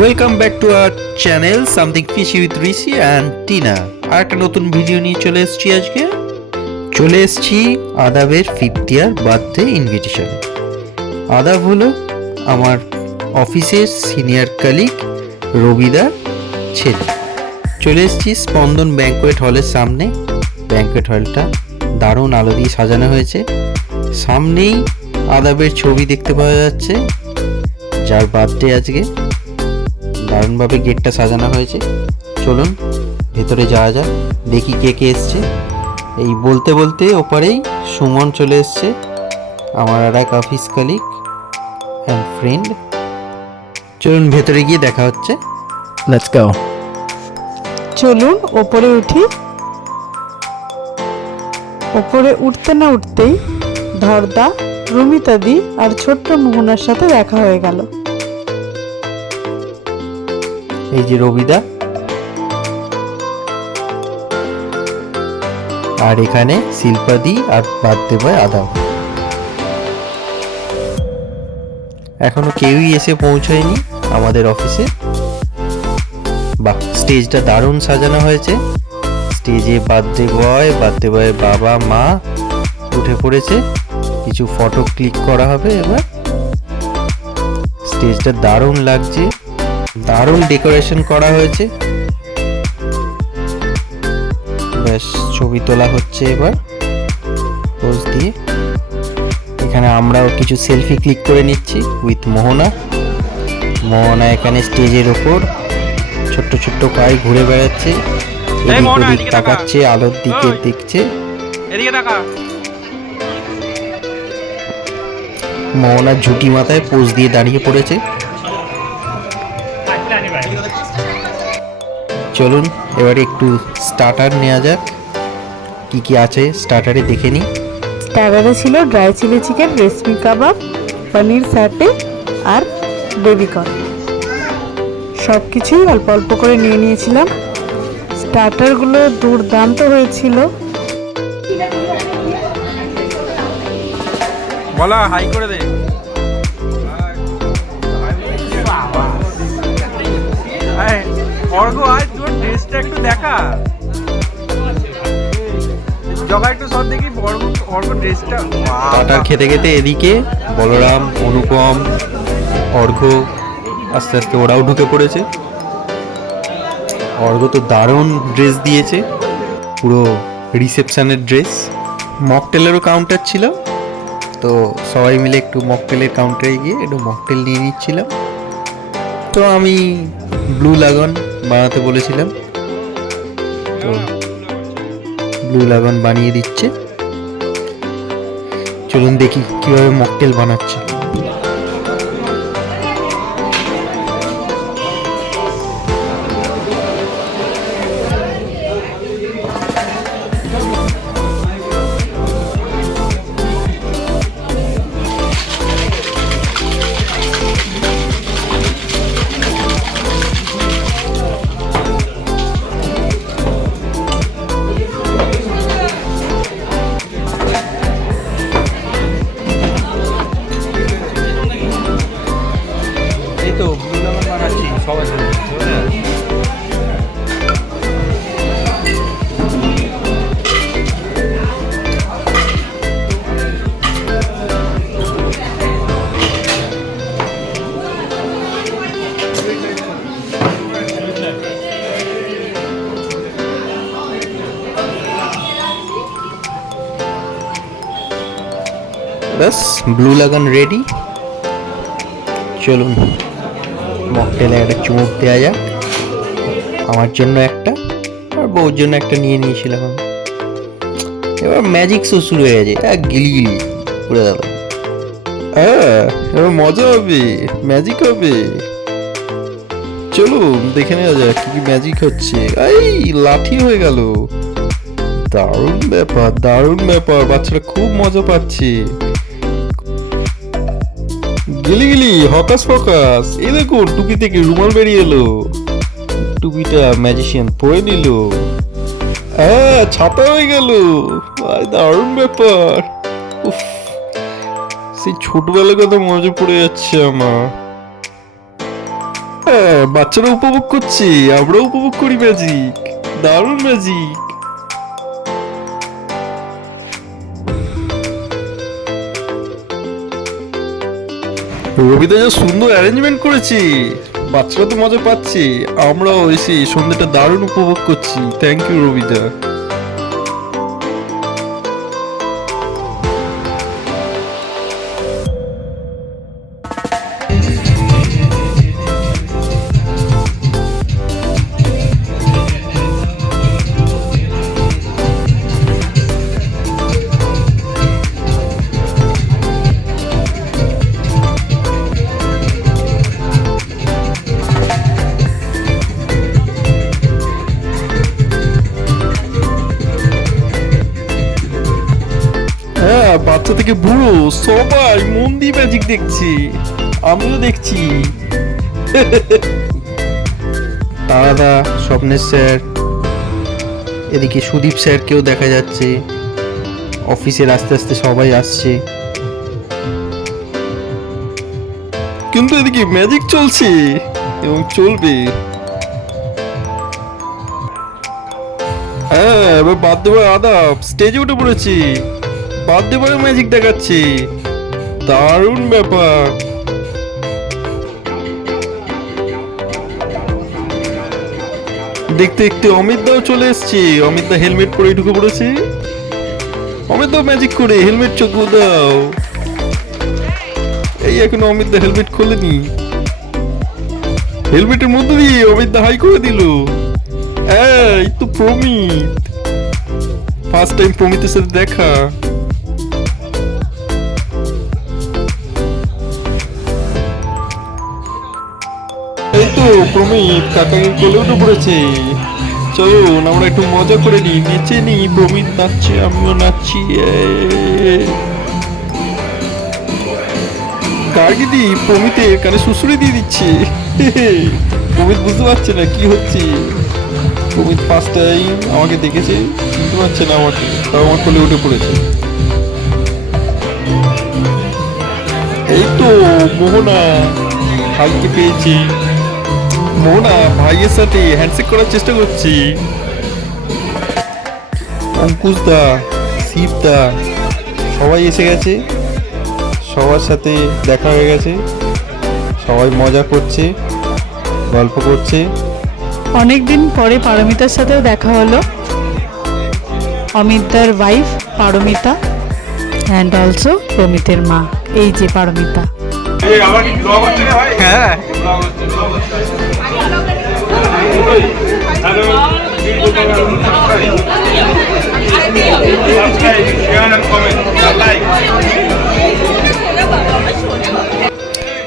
Welcome back to our channel something fishy with Rishi and Tina. আর একটা নতুন video নিয়ে চলে এসেছি আদাবের 5th ইয়ার বার্থডে ইনভিটেশনে। আদাব হলো আমার অফিসের সিনিয়র কলিগ রবিদার ছেলে। চলে এসেছি স্পন্দন ব্যাঙ্কোয়েট হলের সামনে। ব্যাঙ্কোয়েট হলটা দারুণ আলো দিয়ে সাজানো হয়েছে। সামনেই আদাবের ছবি দেখতে পাওয়া যাচ্ছে, যার বার্থডে আজকে। দারুণভাবে গেটটা সাজানো হয়েছে। চলুন ভেতরে যাওয়া যাক, দেখি কে কে এসছে। এই বলতে বলতে ওপারেই সুমন চলে এসছে, আমার আর এক অফিস কলিগ অ্যান্ড ফ্রেন্ড। চলুন ভেতরে গিয়ে দেখা হচ্ছে। Let's go. চলুন ওপরে উঠি। ওপরে উঠতে না উঠতেই ধরদা, রুমিতাদি আর ছোট্ট মোহনার সাথে দেখা হয়ে গেল। এই যে রবিদা, আর এখানে শিল্পাদি আর বার্থডে বয় আদাব। এখনো কেউই এসে পৌঁছায়নি আমাদের অফিসে। বাহ, স্টেজটা দারুণ সাজানো হয়েছে। স্টেজে বার্থডে বয়ের বাবা মা উঠে পড়েছে। কিছু ফটো ক্লিক করা হবে এবার। স্টেজটা দারুণ লাগছে, দারুণ ডেকোরেশন করা হয়েছে। বেশ, ছবি তোলা হচ্ছে এবার পোজ দিয়ে। এখানে আমরাও কিছু সেলফি ক্লিক করে নিচ্ছি উইথ মোহনা। এখানে স্টেজের ওপর ছোট্ট ছোট্ট পায়ে ঘুরে বেড়াচ্ছে, এদিক ওদিক তাকাচ্ছে, আলোর দিকে দেখছে। মোহনা ঝুঁটি মাথায় পোজ দিয়ে দাঁড়িয়ে পড়েছে। চলুন এবারে একটু স্টার্টার নেওয়া যাক, কি কি আছে স্টার্টারে দেখে নিই। স্টার্টারে ছিল ড্রাই চিলি চিকেন, রেশমি কাবাব, পনির স্যাটে আর বেবিকর্ন। সব কিছুই অল্প অল্প করে নিয়ে নিয়েছিলাম। স্টার্টারগুলো দুর্দান্ত হয়েছিল। বলা হাই করে দে। অর্ঘ আজ তোর ড্রেসটা একটু দেখা, জগা একটু সব দেখি। অর্ঘ ড্রেসটা স্টার্টার খেতে খেতে এদিকে বলরাম, অনুপম, অর্ঘ আস্তে আস্তে ওরাও ঢুকে পড়েছে। অর্ঘ তো দারুণ ড্রেস দিয়েছে, পুরো রিসেপশনের ড্রেস। মকটেলেরও কাউন্টার ছিল, তো সবাই মিলে একটু মকটেলের কাউন্টারে গিয়ে একটু মকটেল নিয়ে নিচ্ছিলাম। তো আমি ব্লু লাগন বানাতে বলেছিলাম, তো ব্লু লাগন বানিয়ে দিচ্ছে। চলুন দেখি কিভাবে মকটেল বানাচ্ছে। তো ব্লু লাগন বানাচ্ছি সবাই জন্য। ব্যাস, ব্লু লাগান রেডি। চলুন মকটেলে একটা চুমুক দেওয়া যাক। আমার জন্য একটা আর বউর জন্য একটা নিয়ে নিয়েছিলাম। এবার ম্যাজিক শো শুরু হয়ে গেছে, গিলি পুরো গেল। এবার মজা হবে, ম্যাজিক হবে। চলুন দেখে নেওয়া যাক কি কি ম্যাজিক হচ্ছে। এই লাঠি হয়ে গেল, দারুণ ব্যাপার, দারুণ ব্যাপার। বাচ্চারা খুব মজা পাচ্ছে। গিলি হকাস ফকাস। এই দেখুন টুপি থেকে রুমাল বেরিয়ে এলো, টুপিটা ম্যাজিশিয়ান পরে নিল। ছাতা হয়ে গেল, দারুণ ব্যাপার। উফ, সেই ছোটবেলার কথা মজা পড়ে যাচ্ছে আমার। হ্যাঁ, বাচ্চারা উপভোগ করছে, আমরা উপভোগ করি ম্যাজিক। দারুণ ম্যাজিক। রবিদা যা সুন্দর অ্যারেঞ্জমেন্ট করেছে, বাচ্চারা তো মজা পাচ্ছে, আমরাও এসে সন্ধ্যাটা দারুণ উপভোগ করছি। থ্যাংক ইউ রবিদা। হ্যাঁ, বাচ্চা থেকে বুড়ো সবাই মন দিয়ে ম্যাজিক দেখছি, আমিও দেখছি। তারাদা, স্বপ্নের স্যার, এদিকে সুদীপ স্যারকেও দেখা যাচ্ছে। অফিসের আস্তে আস্তে সবাই আসছে, কিন্তু এদিকে ম্যাজিক চলছে এবং চলবে। হ্যাঁ, এবার বার্থডে বয় আদাব স্টেজে উঠে পড়েছে, বার্থডে বয় ম্যাজিক দেখাচ্ছে। দারুণ ব্যাপার। দেখতে দেখতে অমিত দাও চলে এসছে। অমিত দা হেলমেট পরে ঢুকে পড়েছে। অমিত দাও ম্যাজিক করে হেলমেট চোখ দাও। এই এখন অমিত দা হেলমেট খোলেনি, হেলমেটের মধ্যে দিয়ে অমিত দা হাই করে দিল। এই তো প্রমিত, ফার্স্ট টাইম প্রমিতের সাথে দেখা। এই তো প্রমিত কাকাকে কোলে উঠে পড়েছে। চলুন আমরা একটু মজা করে নিই, নেচে নিই। প্রমিত নাচছে, আমিও নাচছি। গার্গিদি প্রমিতের কানে সুসুরি দিয়ে দিচ্ছে। প্রমিত বুঝতে পারছে না কি হচ্ছে। প্রমিত ফার্স্ট টাইম আমাকে দেখেছে, বুঝতে পারছে না আমাকে, তাও আমার কোলে উঠে পড়েছে। এই তো মোহনা ভাইকে পেয়েছি। মোহনা ভাইয়ের সাথে হ্যান্ডশেক করার চেষ্টা করছি। অঙ্কুশ দা, শিব দা সবাই এসে গেছে, সবার সাথে দেখা হয়ে গেছে। সবাই মজা করছে, গল্প করছে। অনেকদিন পরে পারমিতার সাথেও দেখা হলো। অমিতদার ওয়াইফ পারমিতা অ্যান্ড অলসো প্রমিতের মা, এই যে পারমিতা। হ্যাঁ,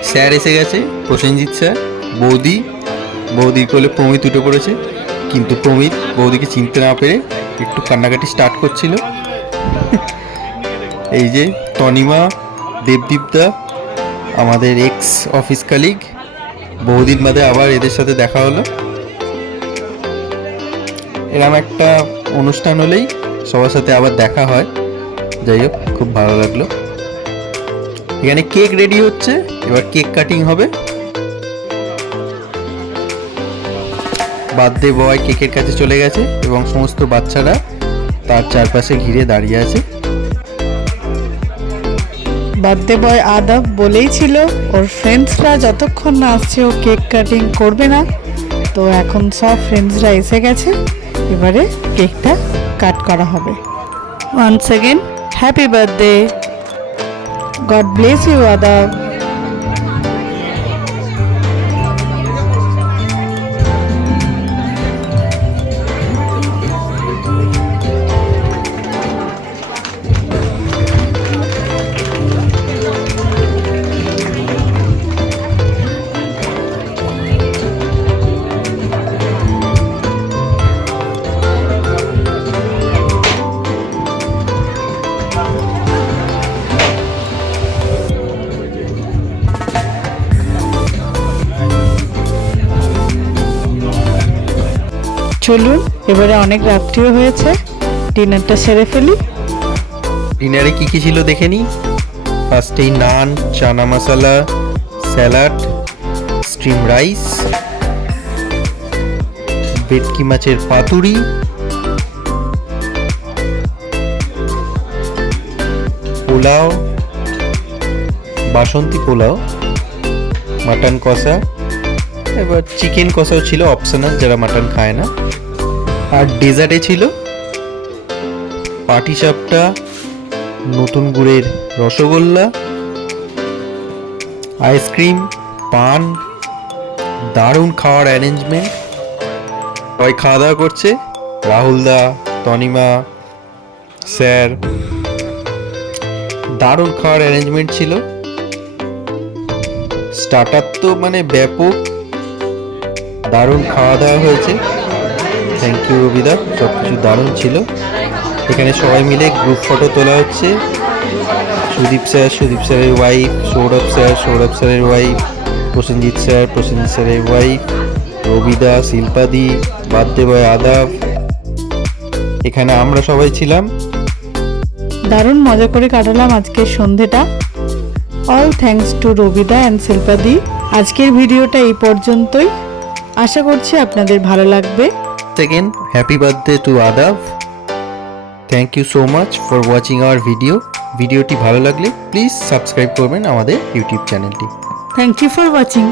স্যার এসে গেছে, প্রসেনজিৎ স্যার। বৌদির কোলে প্রমিত উঠে পড়েছে, কিন্তু প্রমিত বৌদিকে চিনতে না পেরে একটু কান্নাকাটি স্টার্ট করছিল। এই যে তনিমা, দেবদীপদা, আমাদের এক্স অফিস কালিগ, বহুদিন বাদে আবার এদের সাথে দেখা হলো। এরকম একটা অনুষ্ঠান হলেই সবার সাথে আবার দেখা হয়। যাই হোক, খুব ভালো লাগলো। এখানে কেক রেডি হচ্ছে, এবার কেক কাটিং হবে। বার্থডে বয় কেকের কাছে চলে গেছে এবং সমস্ত বাচ্চারা তার চারপাশে ঘিরে দাঁড়িয়ে আছে। বার্থডে বয় আদাব বলেই ছিল ওর ফ্রেন্ডসরা যতক্ষণ না আসছে ও কেক কাটিং করবে না। তো এখন সব ফ্রেন্ডসরা এসে গেছে, এবারে কেকটা কাট করা হবে। Once again happy birthday, god bless you আদাব। চলুন এবারে অনেক রাত্রিও হয়েছে, ডিনারটা সেরে ফেলি। ডিনারে কি কি ছিল দেখে নি। ফার্স্টেই নান, chana masala, salad, stream rice, ভেটকি মাছের পাতুরি, পোলাও, বাসন্তী পোলাও, মাটন কষা, এবার চিকেন কষাও ছিল অপশনাল যারা মাটন খায় না। আর ডেজার্টে ছিল পাটিসাপটা, নতুন গুড়ের রসগোল্লা, আইসক্রিম, পান, দারুণ খাওয়ার অ্যারেঞ্জমেন্ট। সবাই খাওয়া দাওয়া করছে, রাহুলদা, তনিমা, স্যার, দারুণ খাওয়ার অ্যারেঞ্জমেন্ট ছিল। স্টার্টার তো মানে ব্যাপক, দারুণ খাওয়া দাওয়া হয়েছে। থ্যাংক ইউ রবিদা, সব কিছু দারুণ ছিল। এখানে সবাই মিলে গ্রুপ ফটো তোলা হচ্ছে। সুদীপ স্যারের ওয়াইফ, সৌরভ স্যারের ওয়াইফ, প্রসেনজিৎ স্যারের ওয়াইফ, রবিদা, শিল্পাদি, বার্থডে বয় আদাব। এখানে আমরা সবাই ছিলাম। দারুণ মজা করে কাটালাম আজকের সন্ধেটা। অল থ্যাঙ্কস টু রবিদা অ্যান্ড শিল্পাদি। আজকের ভিডিওটা এই পর্যন্তই, আশা করছি আপনাদের ভালো লাগবে। Second, happy birthday to Adab. Thank you so much for watching our video. ভিডিওটি ভালো লাগলে প্লিজ সাবস্ক্রাইব করবেন আমাদের ইউটিউব চ্যানেলটি। Thank you for watching.